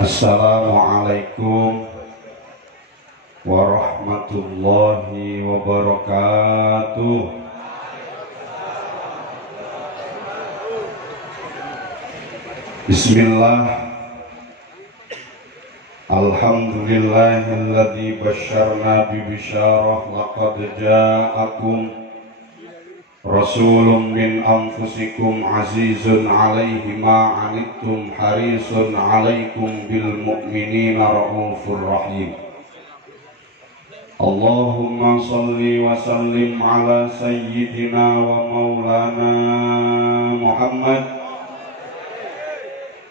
Assalamualaikum warahmatullahi wabarakatuh. Bismillah. Alhamdulillahilladzi basyarna bi bisyarah laqad ja'akum Rasulun min anfusikum azizun alaihi ma anittum harisun alaikum bil mu'minina raufur rahim. Allahumma salli wa sallim ala sayyidina wa maulana Muhammad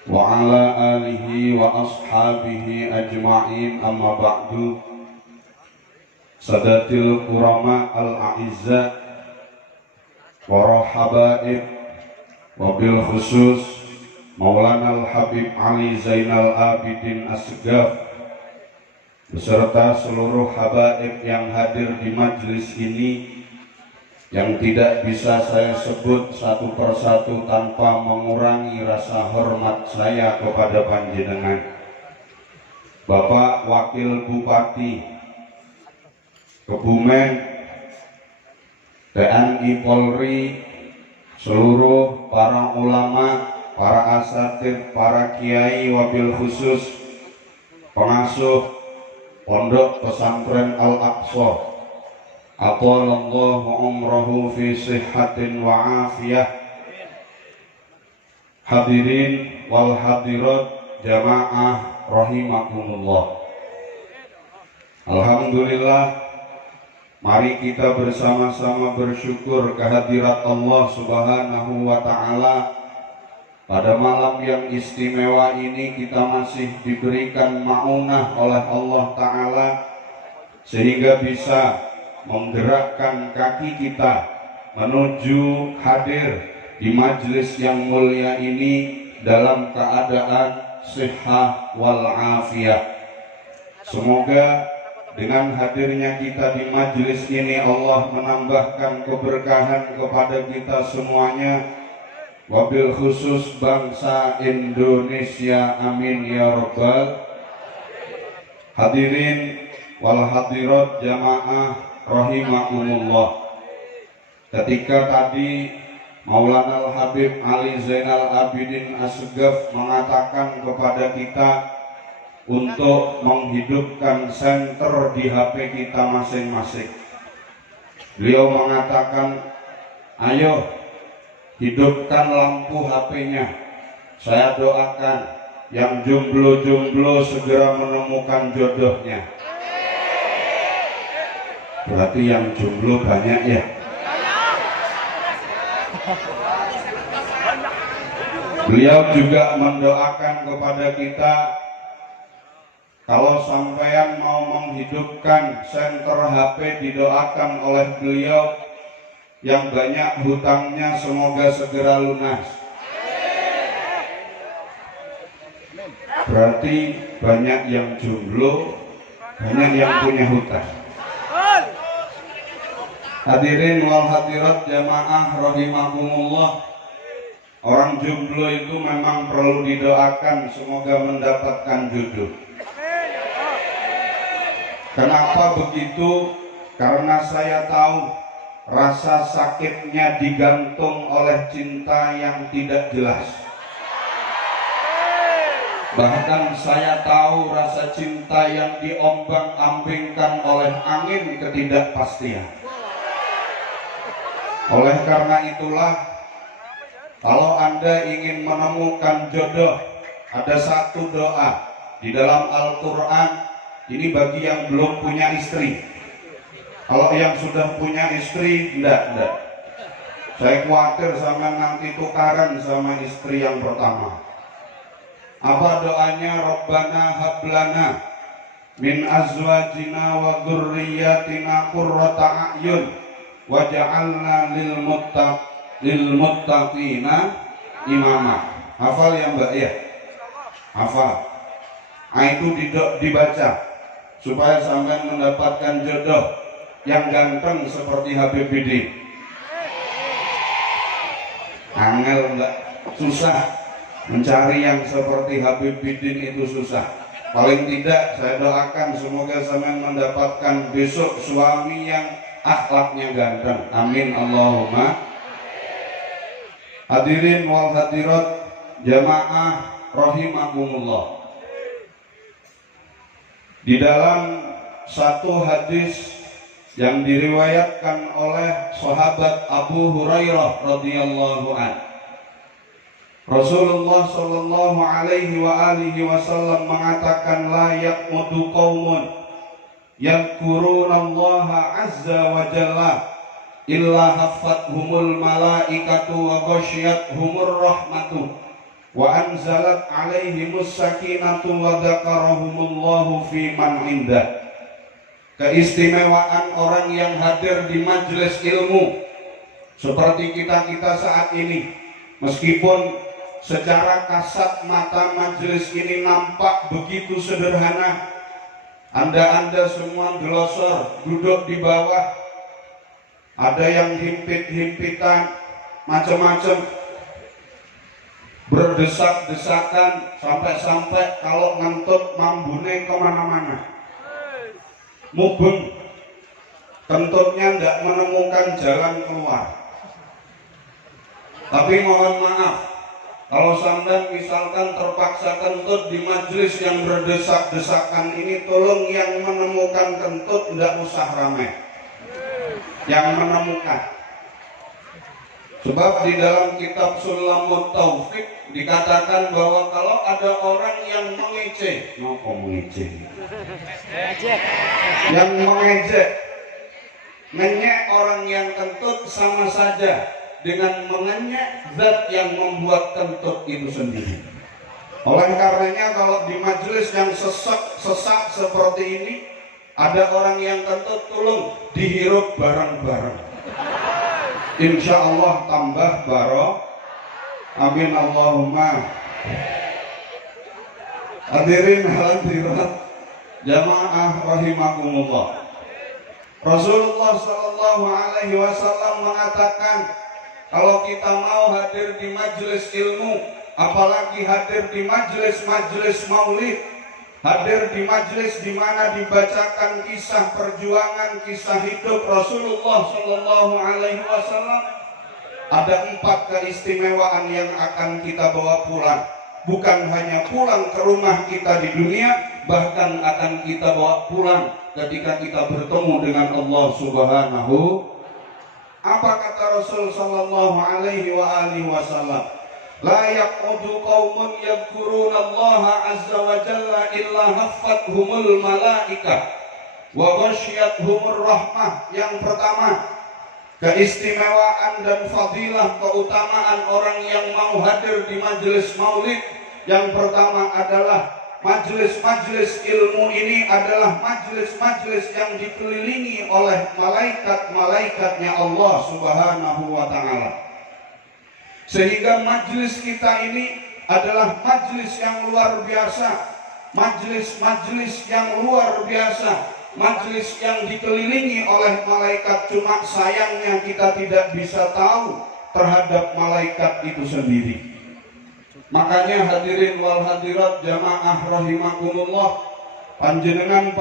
wa ala alihi wa ashabihi ajma'in, amma ba'du. Sadatil kurama al-a'izza para habaib, wabil khusus Maulana Al-Habib Ali Zainal Abidin Assegaf beserta seluruh habaib yang hadir di majelis ini, yang tidak bisa saya sebut satu persatu tanpa mengurangi rasa hormat saya kepada panjenengan Bapak Wakil Bupati Kebumen, TNI Polri, seluruh para ulama, para asatidz, para kiai, wabil khusus pengasuh Pondok Pesantren Al-Aqsa, aqallallahu umrahu fi sihhatin wa afiyah. Hadirin wal hadirat jamaah rahimakumullah. Alhamdulillah, mari kita bersama-sama bersyukur kehadirat Allah Subhanahu wa Ta'ala. Pada malam yang istimewa ini kita masih diberikan ma'unah oleh Allah Ta'ala sehingga bisa menggerakkan kaki kita menuju hadir di majelis yang mulia ini dalam keadaan sihah wal afiyah. Semoga dengan hadirnya kita di majelis ini Allah menambahkan keberkahan kepada kita semuanya, wabil khusus bangsa Indonesia, amin ya rabbal. Hadirin wal hadirat jamaah rahimakumullah. Ketika tadi Maulana Al-Habib Ali Zainal Abidin Assegaf mengatakan kepada kita untuk menghidupkan senter di HP kita masing-masing. Beliau mengatakan, ayo hidupkan lampu HP-nya. Saya doakan yang jomblo-jomblo segera menemukan jodohnya. Berarti yang jomblo banyak ya. Beliau juga mendoakan kepada kita, kalau sampean mau menghidupkan senter HP, didoakan oleh beliau yang banyak hutangnya semoga segera lunas. Berarti banyak yang jomblo, banyak yang punya hutang. Hadirin wal hadirat jamaah rahimakumullah. Orang jomblo itu memang perlu didoakan semoga mendapatkan jodoh. Kenapa begitu? Karena saya tahu rasa sakitnya digantung oleh cinta yang tidak jelas. Bahkan saya tahu rasa cinta yang diombang-ambingkan oleh angin ketidakpastian. Oleh karena itulah, kalau Anda ingin menemukan jodoh, ada satu doa di dalam Al-Quran. Ini bagi yang belum punya istri. Kalau yang sudah punya istri, enggak. Saya khawatir sama nanti tukaran sama istri yang pertama. Apa doanya? Rabbana hablana min azwajina wa dzurriyyatina qurrata a'yun waj'alna lil muttaqina imama. Hafal ya Mbak ya? Hafal. Nah, itu dibaca supaya sampai mendapatkan jodoh yang ganteng seperti Habib Bidi. Angel enggak, susah mencari yang seperti Habib Bidin itu susah. Paling tidak saya doakan semoga sampean mendapatkan besok suami yang akhlaknya ganteng. Amin Allahumma. Hadirin wal hadirat jamaah rahimakumullah. Di dalam satu hadis yang diriwayatkan oleh sahabat Abu Hurairah radhiyallahu anhu, Rasulullah sallallahu alaihi wa alihi wasallam mengatakan, la yaqmudu qaumun yadhkurunallaha azza wa jalla illa haffathumul malaikatu wa ghasyiyatuhumur rahmatu wa anzalat alaihimus sakinatu wa dzakarahumullahu fi man indah. Keistimewaan orang yang hadir di majelis ilmu seperti kita saat ini, meskipun secara kasat mata majelis ini nampak begitu sederhana, anda semua gelosor duduk di bawah, ada yang himpit-himpitan macam-macam, berdesak-desakan, sampai-sampai kalau ngentut mambune kemana-mana, mubeng, kentutnya tidak menemukan jalan keluar. Tapi mohon maaf, kalau sampai misalkan terpaksa kentut di majelis yang berdesak-desakan ini, tolong yang menemukan kentut tidak usah ramai, yang menemukan. Sebab di dalam kitab Sulamut Taufik dikatakan bahwa kalau ada orang yang mengejek, yang mengejek, ngenyek orang yang kentut sama saja dengan mengenyek zat yang membuat kentut itu sendiri. Oleh karenanya kalau di majelis yang sesak seperti ini ada orang yang kentut, tolong dihirup bareng-bareng. Insya Allah tambah barokah. Amin Allahumma. Hadirin hadirat jamaah rahimakumullah. Rasulullah sallallahu alaihi wasallam mengatakan, kalau kita mau hadir di majelis ilmu, apalagi hadir di majelis maulid, hadir di majelis di mana dibacakan kisah perjuangan, kisah hidup Rasulullah sallallahu alaihi wasallam, ada 4 keistimewaan yang akan kita bawa pulang. Bukan hanya pulang ke rumah kita di dunia, bahkan akan kita bawa pulang ketika kita bertemu dengan Allah Subhanahu. Apa kata Rasul sallallahu alaihi wasallam? La yaqudu qaumun yadhkurunallaha azza wa jalla illa haffathumul malaika wa ghasyiyatuhumur rahmah. Yang pertama, keistimewaan dan fadilah keutamaan orang yang mau hadir di majelis maulid. Yang pertama adalah majelis-majelis ilmu ini adalah majelis-majelis yang dikelilingi oleh malaikat-malaikatnya Allah Subhanahu wa ta'ala. Sehingga majelis kita ini adalah majelis yang luar biasa, majelis-majelis yang luar biasa, majelis yang dikelilingi oleh malaikat. Cuma sayangnya kita tidak bisa tahu terhadap malaikat itu sendiri. Makanya hadirin wal hadirat jamaah rahimakumullah, panjenengan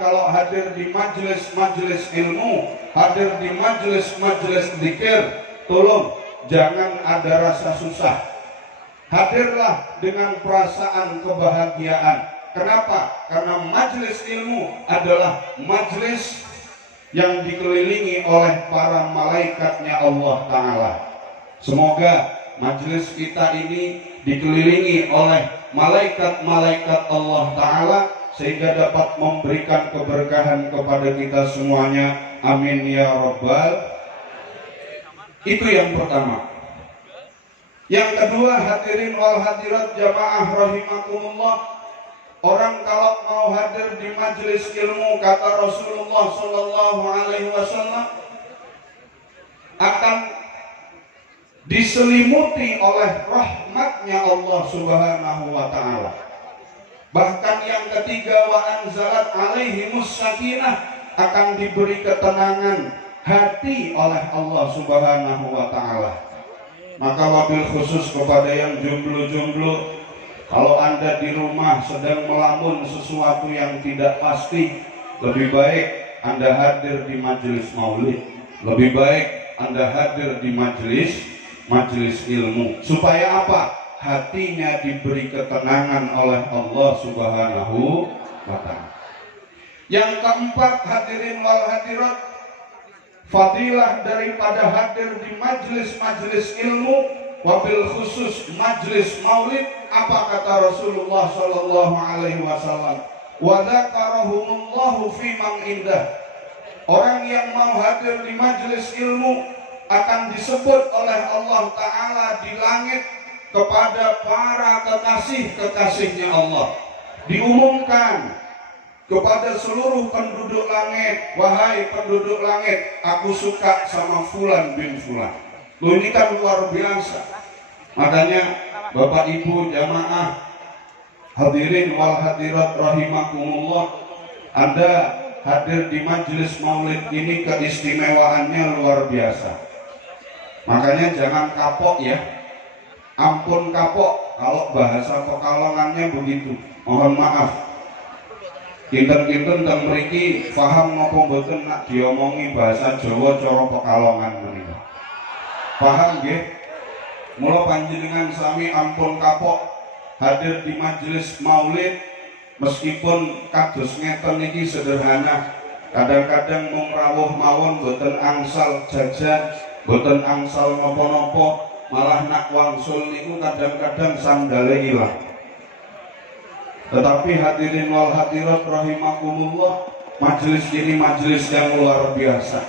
kalau hadir di majelis ilmu, hadir di majelis zikir, tolong jangan ada rasa susah. Hadirlah dengan perasaan kebahagiaan. Kenapa? Karena majelis ilmu adalah majelis yang dikelilingi oleh para malaikatnya Allah Ta'ala. Semoga majelis kita ini dikelilingi oleh malaikat-malaikat Allah Ta'ala sehingga dapat memberikan keberkahan kepada kita semuanya. Amin ya Rabbal. Itu yang pertama. Yang kedua, hadirin wal hadirat jamaah rahimakumullah, orang kalau mau hadir di majelis ilmu, kata Rasulullah sallallahu alaihi wasallam, akan diselimuti oleh rahmatnya Allah Subhanahu wa ta'ala. Bahkan yang ketiga, wa anzalat alaihimus sakinah, akan diberi ketenangan hati oleh Allah Subhanahu wa ta'ala. Maka wabil khusus kepada yang jomblo-jomblo, kalau Anda di rumah sedang melamun sesuatu yang tidak pasti, lebih baik Anda hadir di majelis maulid, lebih baik Anda hadir di majelis ilmu. Supaya apa? Hatinya diberi ketenangan oleh Allah Subhanahu wa Ta'ala. Yang keempat, hadirin wal hadirat, fadilah daripada hadir di majelis-majelis ilmu, wabil khusus majelis maulid. Apa kata Rasulullah sallallahu alaihi wasallam? Wa dzakarahumullahu fi man indah. Orang yang mau hadir di majelis ilmu akan disebut oleh Allah Ta'ala di langit kepada para kekasih-kekasihnya Allah. Diumumkan kepada seluruh penduduk langit, wahai penduduk langit, aku suka sama Fulan bin Fulan. Loh, ini kan luar biasa. Makanya Bapak Ibu jamaah hadirin wal hadirat rahimakumullah, Anda hadir di majelis maulid ini keistimewaannya luar biasa. Makanya jangan kapok ya. Ampun kapok kalau bahasa Pekalongannya begitu. Mohon maaf. Kinten-kinten teng mriki paham napa mboten nak diomongi bahasa Jawa cara Pekalongan menika. Paham nggih? Mula panjenengan sami ampun kapok hadir di majelis maulid meskipun kados ngeten iki sederhana. Kadang-kadang mung rawuh mawon mboten angsal jajan, mboten angsal napa-napa, malah nak wangsul niku kadang-kadang sandale ilang. Tetapi hadirin wal hadirat rahimakumullah, majelis ini majelis yang luar biasa.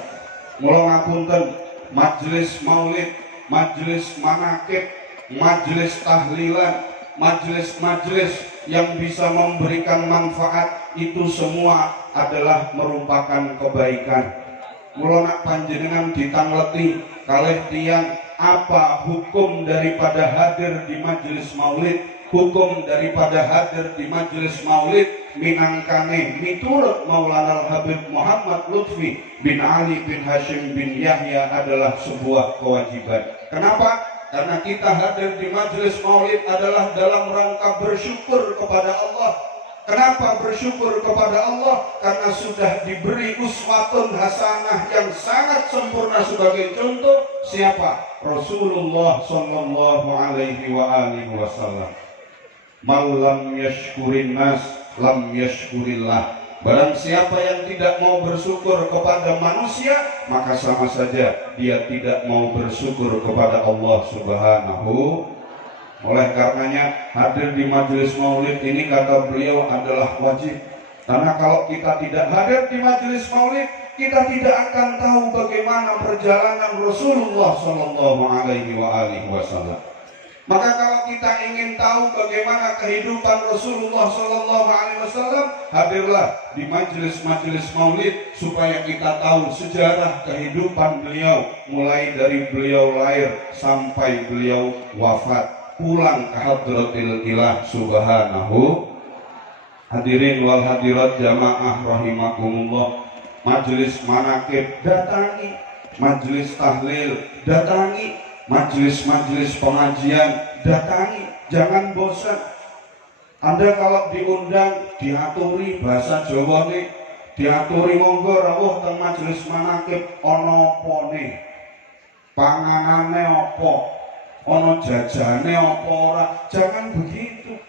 Mula ngapunten, majelis maulid, majelis manakib, majelis tahlilan, majelis-majelis yang bisa memberikan manfaat, itu semua adalah merupakan kebaikan. Mula nak panjenengan ditangleti kalih tiyang, apa hukum daripada hadir di majelis maulid? Hukum daripada hadir di majelis maulid minangkane miturut Maulana Al-Habib Muhammad Lutfi bin Ali bin Hashim bin Yahya adalah sebuah kewajiban. Kenapa? Karena kita hadir di majelis maulid adalah dalam rangka bersyukur kepada Allah. Kenapa bersyukur kepada Allah? Karena sudah diberi uswatun hasanah yang sangat sempurna. Sebagai contoh, siapa? Rasulullah sallallahu alaihi wa alihi wasallam. Man lam yashkurin nas lam yashkurillah. Barang siapa yang tidak mau bersyukur kepada manusia, maka sama saja dia tidak mau bersyukur kepada Allah Subhanahu. Oleh karenanya hadir di majelis maulid ini kata beliau adalah wajib. Karena kalau kita tidak hadir di majelis maulid, kita tidak akan tahu bagaimana perjalanan Rasulullah sallallahu alaihi wasallam. Maka kalau kita ingin tahu bagaimana kehidupan Rasulullah sallallahu alaihi wasallam, hadirlah di majelis-majelis maulid supaya kita tahu sejarah kehidupan beliau mulai dari beliau lahir sampai beliau wafat, pulang ke hadratil ilah subhanahu. Hadirin wal hadirat jamaah rahimakumullah, majelis manakib datangi, majelis tahlil datangi, majelis-majelis pengajian datangi, jangan bosan. Anda kalau diundang diaturi bahasa Jawa nih, diaturi monggo rawuh teng majelis manakib ana apane, panganane apa, ana jajane apa ora, jangan begitu.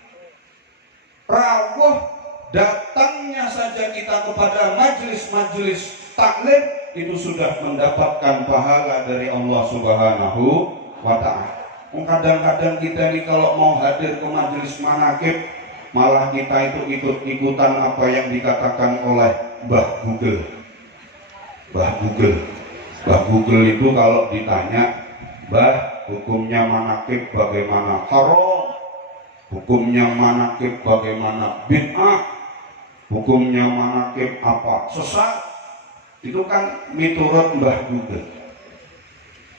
Rawuh datangnya saja kita kepada majelis-majelis taklim itu sudah mendapatkan pahala dari Allah Subhanahu wa Ta'ala. Kadang-kadang kita ini kalau mau hadir ke majelis manakib, malah kita itu ikut-ikutan apa yang dikatakan oleh Mbah Google. Mbah Google itu kalau ditanya, Mbah, hukumnya manakib bagaimana? Haram. Hukumnya manakib bagaimana? Bid'ah. Hukumnya manakib apa? Sesat. Itu kan miturut Mbah Google.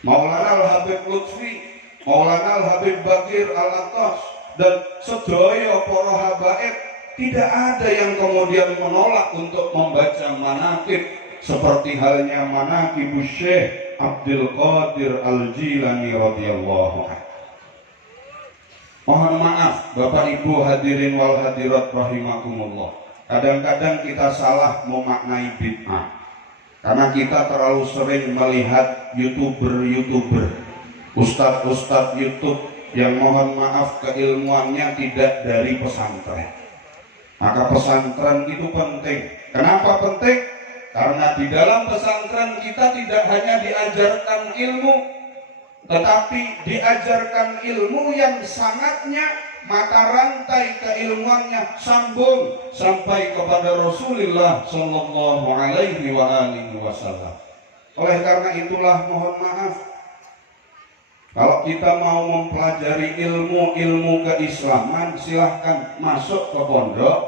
Maulana Al-Habib Lutfi, Maulana Al-Habib Bagir Al-Atas, dan sedaya para habaib, tidak ada yang kemudian menolak untuk membaca manakib seperti halnya manakib Syekh Abdul Qadir Al-Jilani radhiyallahu anhu. Mohon maaf Bapak Ibu hadirin wal hadirat rahimakumullah. Kadang-kadang kita salah memaknai bid'ah karena kita terlalu sering melihat YouTuber, ustadz YouTube yang mohon maaf keilmuannya tidak dari pesantren. Maka pesantren itu penting. Kenapa penting? Karena di dalam pesantren kita tidak hanya diajarkan ilmu, tetapi diajarkan ilmu yang sangatnya mata rantai keilmuannya sambung sampai kepada Rasulullah Shallallahu Alaihi Wasallam. Oleh karena itulah mohon maaf, kalau kita mau mempelajari ilmu keislaman, silahkan masuk ke pondok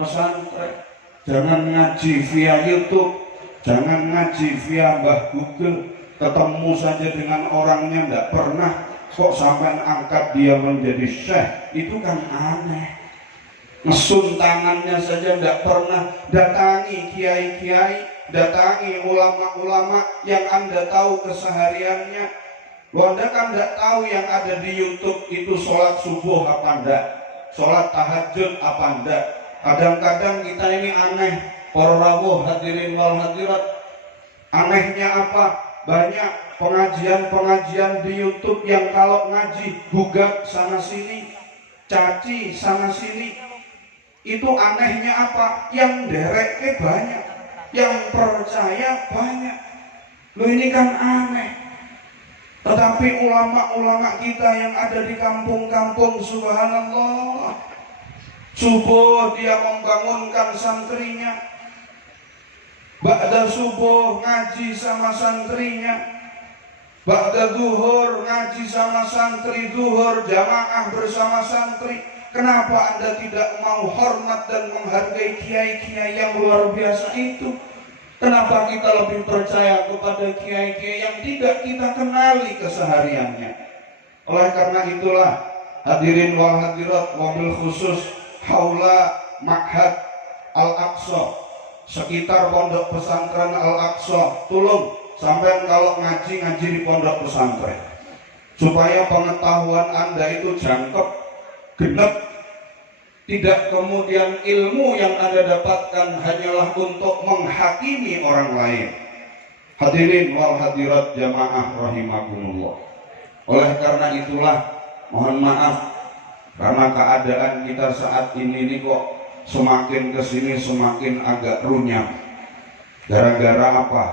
pesantren. Jangan ngaji via YouTube, jangan ngaji via Mbah Google. Ketemu saja dengan orangnya tidak pernah, kok sampai angkat dia menjadi syekh, itu kan aneh. Ngesun tangannya saja tidak pernah. Datangi kiai-kiai, datangi ulama-ulama yang Anda tahu kesehariannya. Anda kan tidak tahu yang ada di YouTube itu sholat subuh apa enggak, sholat tahajud apa enggak. Kadang-kadang kita ini aneh, para rawuh hadirin wal hadirat. Anehnya apa? Banyak pengajian-pengajian di YouTube yang kalau ngaji gugat sana sini, caci sana sini. Itu anehnya apa? Yang dereknya banyak, yang percaya banyak. Loh ini kan aneh. Tetapi ulama-ulama kita yang ada di kampung-kampung, subhanallah, subuh dia membangunkan santrinya, ba'da subuh ngaji sama santrinya, ba'da zuhur ngaji sama santri, zuhur jamaah bersama santri. Kenapa Anda tidak mau hormat dan menghargai kiai-kiai yang luar biasa itu? Kenapa kita lebih percaya kepada kiai-kiai yang tidak kita kenali kesehariannya? Oleh karena itulah hadirin wal hadirat, wabil khusus haula Ma'had Al-Aqsa, sekitar pondok pesantren Al-Aqsa, tolong sampai kalau ngaji di pondok pesantren, supaya pengetahuan Anda itu jangkep, genep. Tidak kemudian ilmu yang Anda dapatkan hanyalah untuk menghakimi orang lain. Hadirin wal hadirat jamaah rahimakumullah. Oleh karena itulah mohon maaf, karena keadaan kita saat ini kok semakin kesini semakin agak runyam. Gara-gara apa?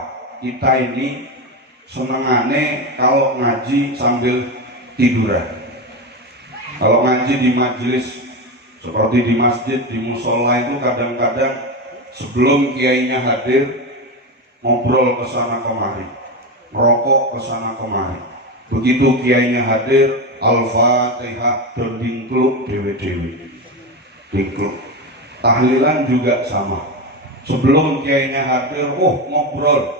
Kita ini senengane kalau ngaji sambil tiduran. Kalau ngaji di majelis seperti di masjid, di musola itu kadang-kadang sebelum kiainya hadir ngobrol ke sana kemari, merokok ke sana kemari. Begitu kiainya hadir, Al-Fatihah dan dingkluk dewe-dewe. Dingkluk. Tahlilan juga sama. Sebelum kiainya hadir, ngobrol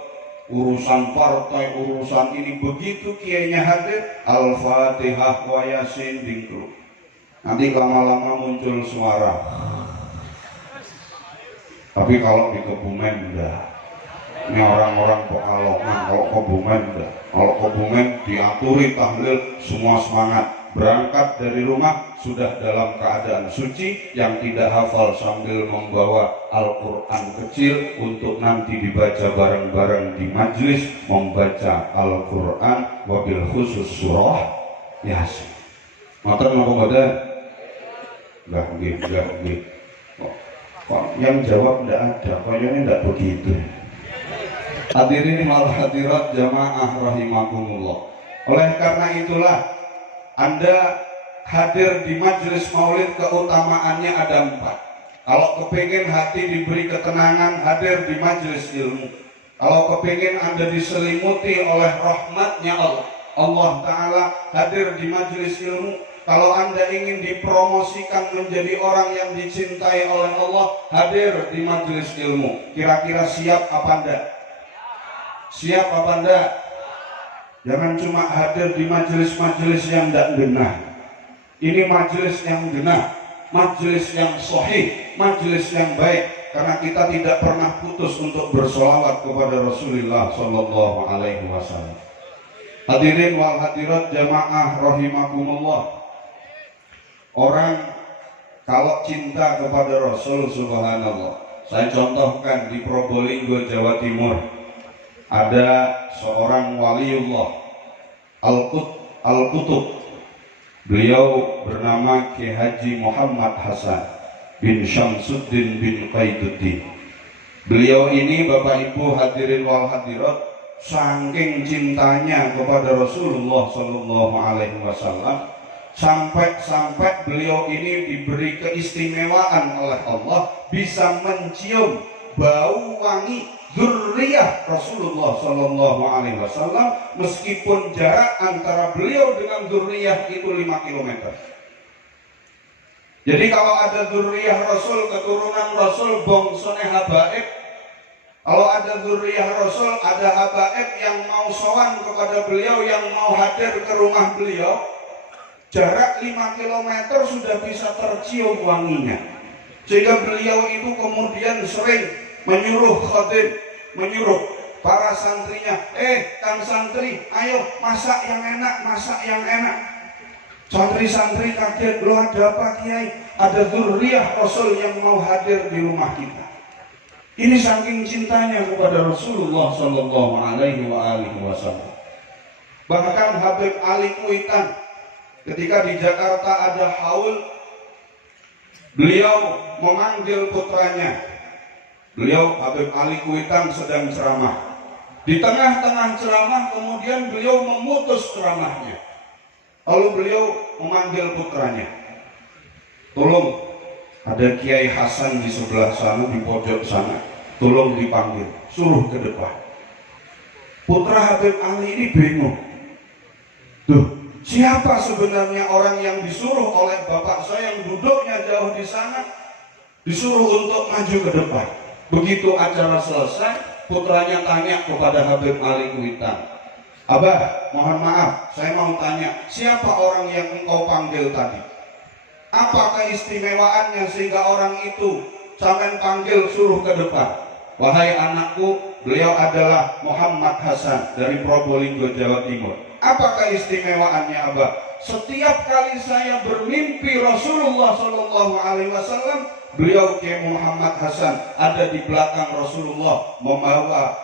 urusan partai, urusan ini. Begitu kiainya hadir, Al-Fatihah wa Yasin dingkluk. Nanti lama-lama muncul suara. Tapi kalau di Kebumen enggak. Ini orang-orang Pekalongan. Kalau Kebumen enggak. Kalau Kebumen diaturi tahlil, semua semangat. Berangkat dari rumah sudah dalam keadaan suci, yang tidak hafal sambil membawa Al-Quran kecil untuk nanti dibaca bareng-bareng di majelis, membaca Al-Quran wabil khusus surah Yasin. Maka apa enggak. Kok yang jawab enggak ada, kayaknya enggak begitu. Hadirin wal hadirat jamaah rahimakumullah. Oleh karena itulah Anda hadir di majelis maulid, keutamaannya ada 4. Kalau kepingin hati diberi ketenangan, hadir di majelis ilmu. Kalau kepingin Anda diselimuti oleh rahmatnya Allah Ta'ala, hadir di majelis ilmu. Kalau Anda ingin dipromosikan menjadi orang yang dicintai oleh Allah, hadir di majelis ilmu. Kira-kira siap apa Anda? Siap apa Anda? Jangan cuma hadir di majelis-majelis yang tidak genah. Ini majelis yang genah, majelis yang sahih, majelis yang baik. karena kita tidak pernah putus untuk bersolawat kepada Rasulullah Shallallahu Alaihi Wasallam. Hadirin wal hadirat jamaah rahimakumullah. Orang kalau cinta kepada Rasul, subhanallah. Saya contohkan di Probolinggo, Jawa Timur, ada seorang waliullah Al-Qutub. Beliau bernama Ki Haji Muhammad Hasan bin Syamsuddin bin Qaiduddin. Beliau ini Bapak Ibu hadirin wal hadirat, saking cintanya kepada Rasulullah Sallallahu Alaihi Wasallam, sampai beliau ini diberi keistimewaan oleh Allah bisa mencium bau wangi dzurriyyah Rasulullah Sallallahu Alaihi Wasallam, meskipun jarak antara beliau dengan dzurriyyah itu 5 km. Jadi kalau ada dzurriyyah Rasul, keturunan Rasul, bongsone habaib, kalau ada dzurriyyah Rasul, ada habaib yang mau sowan kepada beliau, yang mau hadir ke rumah beliau, jarak 5 km sudah bisa tercium wanginya. Sehingga beliau itu kemudian sering menyuruh khatib, menyuruh para santrinya, Kang santri, ayo masak yang enak, masak yang enak. Santri-santri kaget, loh ada apa Kiai? Ada dzurriyyah Rasul yang mau hadir di rumah kita. Ini saking cintanya kepada Rasulullah Sallallahu Alaihi Wasallam. Bahkan Habib Ali Kuitan, ketika di Jakarta ada haul, beliau memanggil putranya. Beliau Habib Ali Kuitan sedang ceramah. Di tengah-tengah ceramah kemudian beliau memutus ceramahnya. Lalu beliau memanggil putranya. Tolong, ada Kiai Hasan di sebelah sana, di pojok sana. Tolong dipanggil, suruh ke depan. Putra Habib Ali ini bingung. Tuh, siapa sebenarnya orang yang disuruh oleh bapak saya yang duduknya jauh di sana, disuruh untuk maju ke depan? Begitu acara selesai, putranya tanya kepada Habib Ali Kuitan, Abah, mohon maaf, saya mau tanya, siapa orang yang engkau panggil tadi? Apa keistimewaannya sehingga orang itu sampai panggil suruh ke depan? Wahai anakku, beliau adalah Muhammad Hasan dari Probolinggo, Jawa Timur. Apa keistimewaannya, Abah? Setiap kali saya bermimpi Rasulullah Sallallahu Alaihi Wasallam, beliau Kiai Muhammad Hasan ada di belakang Rasulullah membawa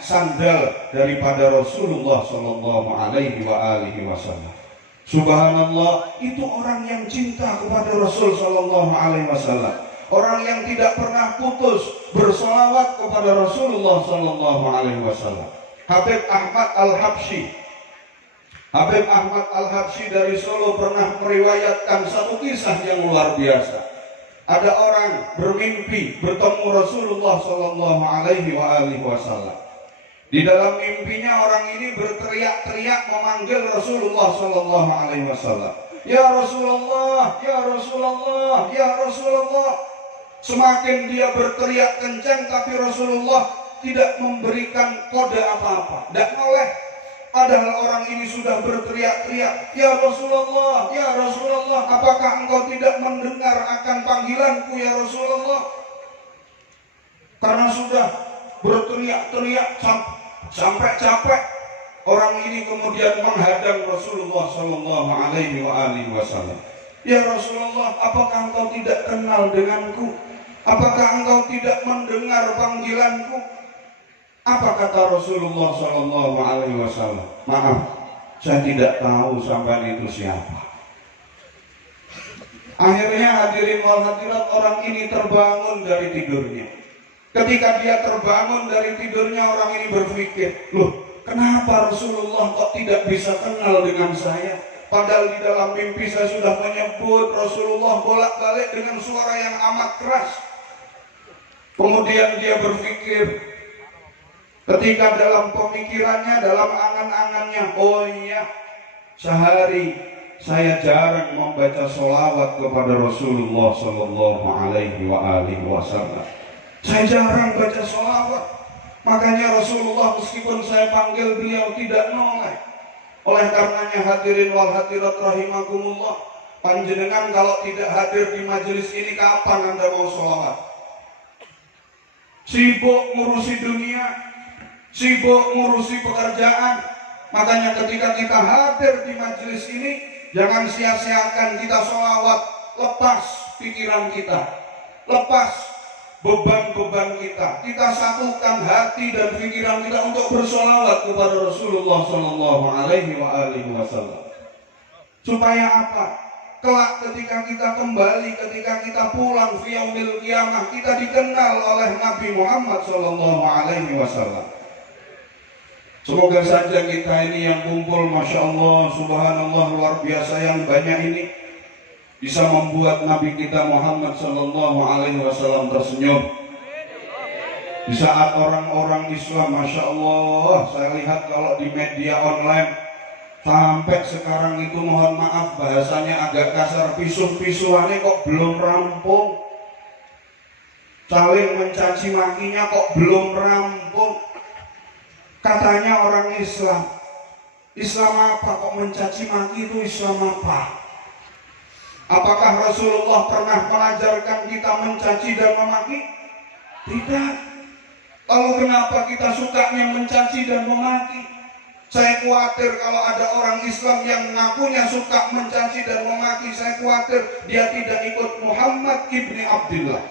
sandal daripada Rasulullah Sallallahu Alaihi Wasallam. Subhanallah, itu orang yang cinta kepada Rasul Sallallahu Alaihi Wasallam, orang yang tidak pernah putus bersolawat kepada Rasulullah Sallallahu Alaihi Wasallam. Habib Ahmad Al-Habsyi, Habib Ahmad Al-Habsyi dari Solo pernah meriwayatkan satu kisah yang luar biasa. Ada orang bermimpi bertemu Rasulullah Sallallahu Alaihi Wasallam. Di dalam mimpinya orang ini berteriak-teriak memanggil Rasulullah Sallallahu Alaihi Wasallam. Ya Rasulullah, ya Rasulullah, ya Rasulullah. Semakin dia berteriak kencang, tapi Rasulullah tidak memberikan kode apa-apa, tidak noleh. Padahal orang ini sudah berteriak-teriak, ya Rasulullah, ya Rasulullah, apakah engkau tidak mendengar akan panggilanku ya Rasulullah? Karena sudah berteriak-teriak sampai capek, orang ini kemudian menghadang Rasulullah Sallallahu Alaihi Wasallam. Ya Rasulullah, apakah engkau tidak kenal denganku? Apakah engkau tidak mendengar panggilanku? Apa kata Rasulullah Sallallahu Alaihi Wasallam? Maaf, saya tidak tahu sampai itu siapa. Akhirnya hadirin wal hadirat, orang ini terbangun dari tidurnya. Ketika dia terbangun dari tidurnya, orang ini berpikir, loh, kenapa Rasulullah kok tidak bisa kenal dengan saya? Padahal di dalam mimpi saya sudah menyebut Rasulullah bolak-balik dengan suara yang amat keras. Kemudian dia berpikir, ketika dalam pemikirannya, dalam angan-angannya, oh iya, sehari saya jarang membaca sholawat kepada Rasulullah Sallallahu Alaihi Wasallam. Saya jarang baca sholawat, makanya Rasulullah meskipun saya panggil beliau tidak noleh. Oleh karenanya hadirin wal hadirat rahimakumullah, panjenengan kalau tidak hadir di majelis ini, kapan Anda mau sholawat? sibuk ngurusi dunia, sibuk ngurusi pekerjaan. Makanya ketika kita hadir di majelis ini, jangan sia-siakan kita sholawat. Lepas pikiran kita, lepas beban-beban kita. Kita satukan hati dan pikiran kita untuk bersolawat kepada Rasulullah Sallallahu Alaihi Wasallam. Supaya apa? Kelak ketika kita kembali, ketika kita pulang fi yaumil qiyamah, kita dikenal oleh Nabi Muhammad Sallallahu Alaihi Wasallam. Semoga saja kita ini yang kumpul, Masya Allah, Subhanallah, luar biasa yang banyak ini, bisa membuat Nabi kita Muhammad Sallallahu Alaihi Wasallam tersenyum. Di saat orang-orang Islam, Masya Allah, saya lihat kalau di media online, sampai sekarang itu mohon maaf bahasanya agak kasar, pisuh-pisuhannya kok belum rampung, saling mencaci makinya kok belum rampung. Katanya orang Islam, Islam apa kok mencaci maki itu Islam apa? Apakah Rasulullah pernah mengajarkan kita mencaci dan memaki? Tidak. Lalu kenapa kita sukanya mencaci dan memaki? Saya khawatir kalau ada orang Islam yang mengakunya suka mencaci dan memaki, saya khawatir dia tidak ikut Muhammad ibni Abdullah,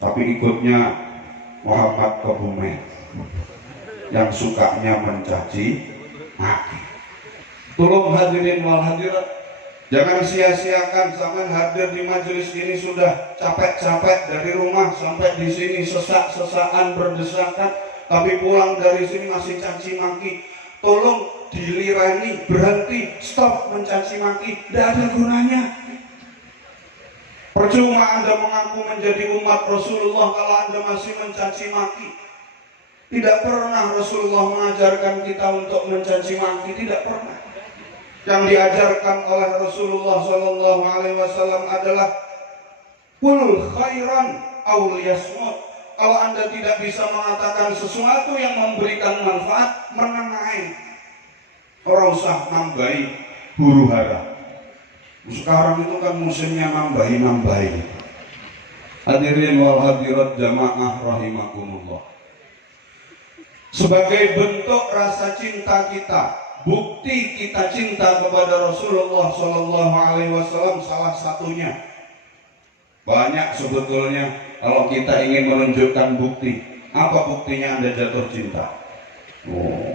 tapi ikutnya Muhammad Kebumen yang sukanya mencaci maki. Tolong hadirin wal hadirat, jangan sia-siakan. Sampai hadir di majelis ini sudah capek-capek dari rumah sampai di sini sesak-sesakan berdesakan, tapi pulang dari sini masih caci maki. Tolong dilirani, berhenti, stop mencaci maki, tidak ada gunanya. Percuma Anda mengaku menjadi umat Rasulullah kalau Anda masih mencaci maki. Tidak pernah Rasulullah mengajarkan kita untuk mencaci maki, tidak pernah. Yang diajarkan oleh Rasulullah Sallallahu Alaihi Wasallam adalah kul khairan aw liyasmut. Kalau Anda tidak bisa mengatakan sesuatu yang memberikan manfaat, menengahin. Orang usah nambahi huru hara. Sekarang itu kan musimnya nambahi. Hadirin wal hadirat jamaah rahimakumullah. Sebagai bentuk rasa cinta kita, bukti kita cinta kepada Rasulullah Sallallahu Alaihi Wasallam, salah satunya banyak sebetulnya. Kalau kita ingin menunjukkan bukti, apa buktinya Anda jatuh cinta?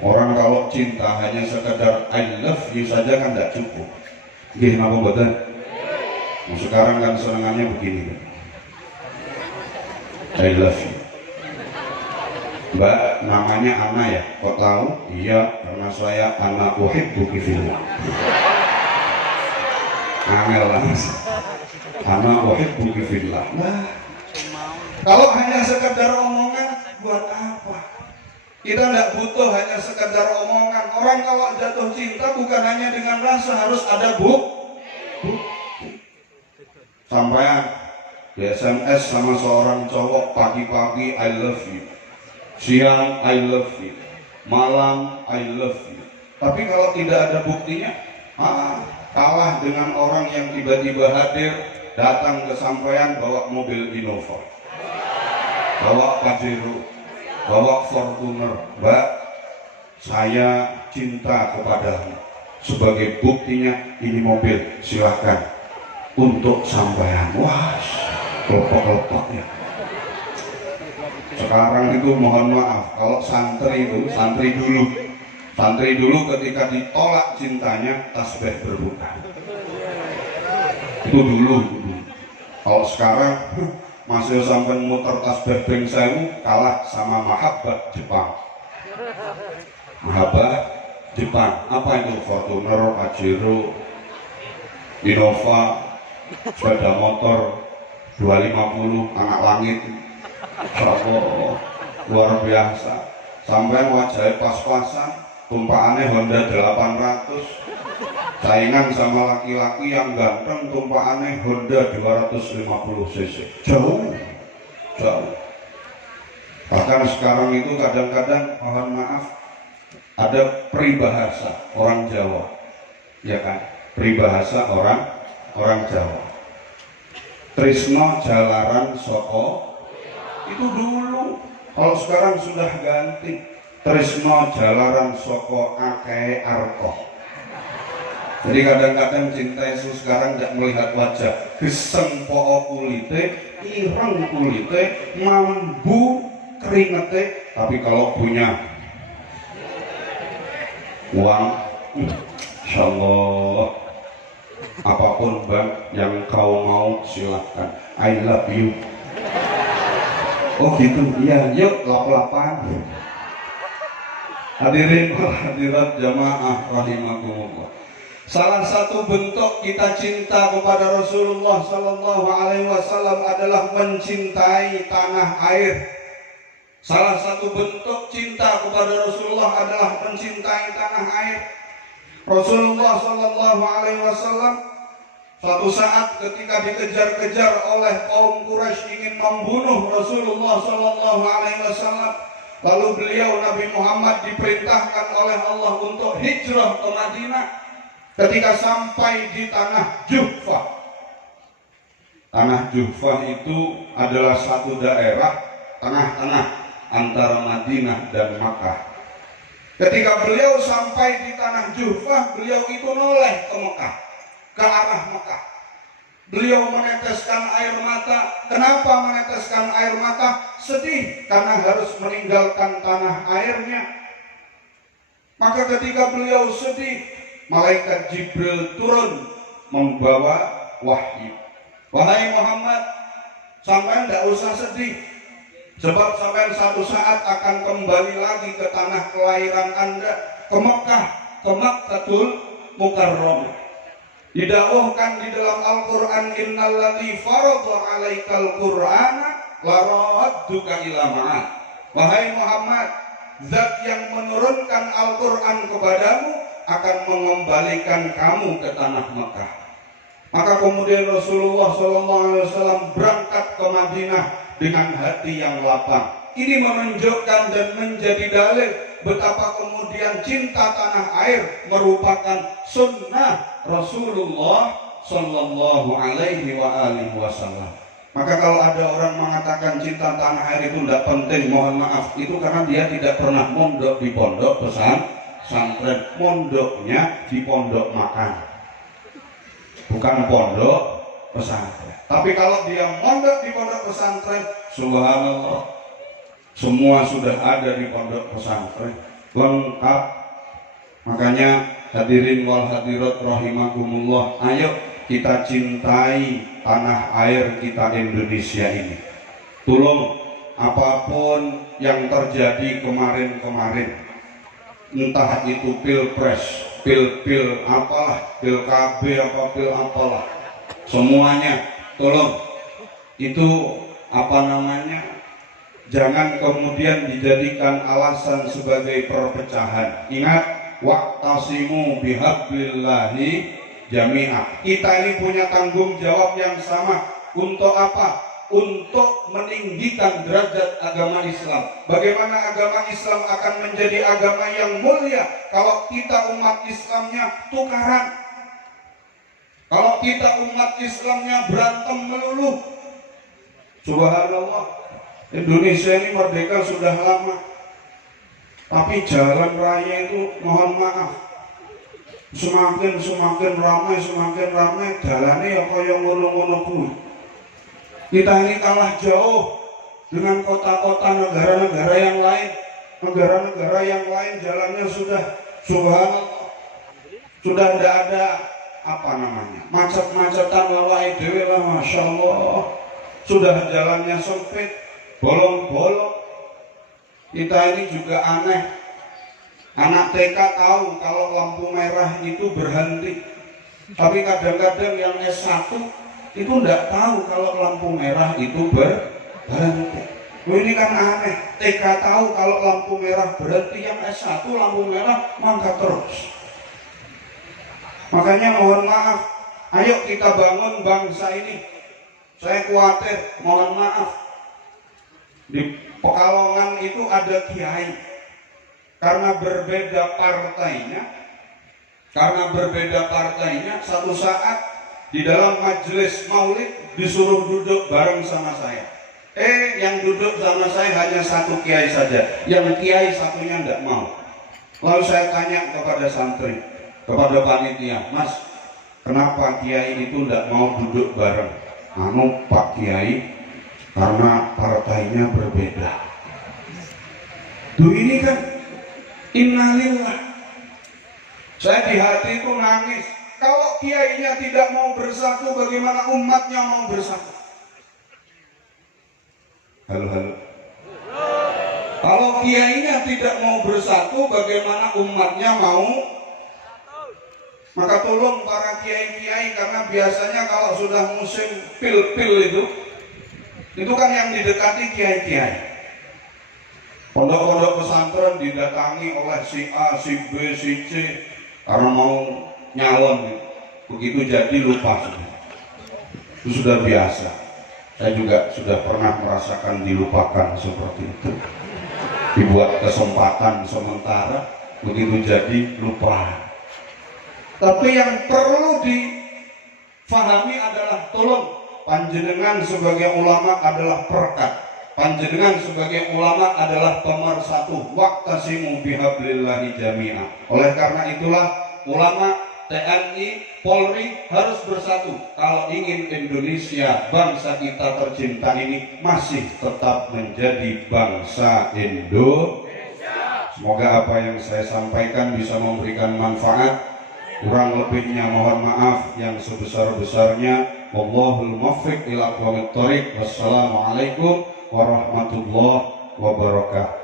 Orang kalau cinta hanya sekedar I love you saja kan tidak cukup. Gimana betul? Sekarang kan senangannya begini, I love you. Mbak, namanya Ana ya? Kok tahu? Iya, karena saya anak uhibbuki fillah. Angel lah. Anak uhibbuki fillah. Nah, kalau hanya sekedar omongan, buat apa? Kita tidak butuh hanya sekedar omongan. Orang kalau jatuh cinta bukan hanya dengan rasa, harus ada bukti. Sampai di SMS sama seorang cowok pagi-pagi I love you, siang I love you, malam I love you. Tapi kalau tidak ada buktinya, kalah dengan orang yang tiba-tiba hadir, datang ke sampean bawa mobil Innova, bawa Pajero, bawa Fortuner. Mbak, saya cinta kepadamu. Sebagai buktinya ini mobil, silahkan untuk sampean. Wah, kelopak-kelopak ya. Sekarang itu mohon maaf, kalau santri dulu ketika ditolak cintanya tasbih berbuka. Itu dulu. Kalau sekarang masih sampai muter tasbih ping 1000 kalah sama mahabbah Jepang. Mahabbah Jepang, apa itu? Fortuner, Pajero, Innova, sepeda motor 250, anak langit. Luar biasa. Sampai wajahnya pas-pasan, tumpaannya Honda 800, saingan sama laki-laki yang ganteng, tumpaannya Honda 250 cc. Jauh. Bahkan sekarang itu kadang-kadang, mohon maaf, ada peribahasa orang Jawa, ya kan? Peribahasa orang Jawa. Trisno jalaran soko itu dulu. Kalau sekarang sudah ganti, Trisno jalaran soko akeh arko. Jadi kadang-kadang cinta Yesus sekarang tidak melihat wajah, geseng po'o kulite, ireng kulite, mambu keringete, tapi kalau punya uang, insya Allah apapun bang yang kau mau silahkan, I love you. Oh gitu, iya, yuk lap-lapan. Hadirin hadirat jamaah rahimakumullah. Salah satu bentuk kita cinta kepada Rasulullah Sallallahu Alaihi Wasallam adalah mencintai tanah air. Salah satu bentuk cinta kepada Rasulullah adalah mencintai tanah air. Rasulullah Sallallahu Alaihi Wasallam suatu saat ketika dikejar-kejar oleh kaum Quraisy ingin membunuh Rasulullah Sallallahu Alaihi Wasallam, lalu beliau Nabi Muhammad diperintahkan oleh Allah untuk hijrah ke Madinah. Ketika sampai di tanah Juhfah, tanah Juhfah itu adalah satu daerah tengah-tengah antara Madinah dan Makkah. Ketika beliau sampai di tanah Juhfah, beliau itu noleh ke Mekah, ke arah Mekah. Beliau meneteskan air mata. Kenapa meneteskan air mata? Sedih karena harus meninggalkan tanah airnya. Maka ketika beliau sedih, malaikat Jibril turun membawa wahyu. Wahai Muhammad, sampai tidak usah sedih, sebab sampai satu saat akan kembali lagi ke tanah kelahiran Anda, ke Mekah, ke Makkatul Mukarramah. Didawahkan di dalam Al-Quran, innalladzi faradha 'alaikal Qur'ana laradduka ila ma'ad. Wahai Muhammad, zat yang menurunkan Al-Quran kepadamu akan mengembalikan kamu ke tanah Mekah. Maka kemudian Rasulullah SAW berangkat ke Madinah dengan hati yang lapang. Ini menunjukkan dan menjadi dalil betapa kemudian cinta tanah air merupakan sunnah Rasulullah Sallallahu Alaihi Wasallam. Maka kalau ada orang mengatakan cinta tanah air itu tidak penting, mohon maaf, itu karena dia tidak pernah mondok di pondok pesantren. Mondoknya di pondok makan, bukan pondok pesantren. Tapi kalau dia mondok di pondok pesantren, subhanallah, semua sudah ada di pondok pesantren, lengkap. Makanya hadirin wal hadirat rahimakumullah, ayo kita cintai tanah air kita Indonesia ini. Tolong, apapun yang terjadi kemarin-kemarin, entah itu pilpres, pil apalah, pil KB apa pil apalah, semuanya tolong itu jangan kemudian dijadikan alasan sebagai perpecahan. Ingat, wa'tasimu bihablillahi jami'ah. Kita ini punya tanggung jawab yang sama. Untuk apa? Untuk meninggikan derajat agama Islam. Bagaimana agama Islam akan menjadi agama yang mulia kalau kita umat Islamnya tukaran, kalau kita umat Islamnya berantem melulu. Subhanallah, Indonesia ini merdeka sudah lama, tapi jalan raya itu mohon maaf semakin ramai jalannya ya kaya ngono-ngono kuwi. Kita ini kalah jauh dengan kota-kota negara-negara yang lain. Negara-negara yang lain jalannya sudah subhanallah, sudah tidak ada macet-macetan wae dhewe lah, masya Allah. Sudah jalannya sempit, bolong-bolong. Kita ini juga aneh. Anak TK tahu kalau lampu merah itu berhenti, tapi kadang-kadang yang S1 itu tidak tahu kalau lampu merah itu berhenti. Ini kan aneh. TK tahu kalau lampu merah berhenti, yang S1 lampu merah mangkat terus. Makanya mohon maaf, ayo kita bangun bangsa ini. Saya khawatir, mohon maaf, di Pekalongan itu ada kiai, karena berbeda partainya, satu saat di dalam majelis maulid disuruh duduk bareng sama saya. Yang duduk sama saya hanya satu kiai saja, yang kiai satunya tidak mau. Lalu saya tanya kepada santri, kepada panitia, Mas, kenapa kiai itu tidak mau duduk bareng? Pak Kiai, karena partainya berbeda. Tuh ini kan innalillah. Saya di hati itu nangis. Kalau kiainya tidak mau bersatu, bagaimana umatnya mau bersatu? Halo. Kalau kiainya tidak mau bersatu, bagaimana umatnya mau? Maka tolong para kiai-kiai, karena biasanya kalau sudah musim pil-pil itu kan yang didekati kiai-kiai. Pondok-pondok pesantren didatangi oleh si A, si B, si C karena mau nyalon. Begitu jadi lupa sudah. Itu sudah biasa. Saya juga sudah pernah merasakan dilupakan seperti itu. Dibuat kesempatan sementara, begitu jadi lupa. Tapi yang perlu difahami adalah, tolong, panjenengan sebagai ulama adalah perekat. Panjenengan sebagai ulama adalah pemersatu. Waqtasimu bihablillahi jami'a. Oleh karena itulah ulama, TNI, Polri harus bersatu kalau ingin Indonesia, bangsa kita tercinta ini masih tetap menjadi bangsa Indonesia. Semoga apa yang saya sampaikan bisa memberikan manfaat. Kurang lebihnya mohon maaf yang sebesar-besarnya. Wallahul muwaffiq ila aqwamit thoriq. Wassalamualaikum warahmatullahi wabarakatuh.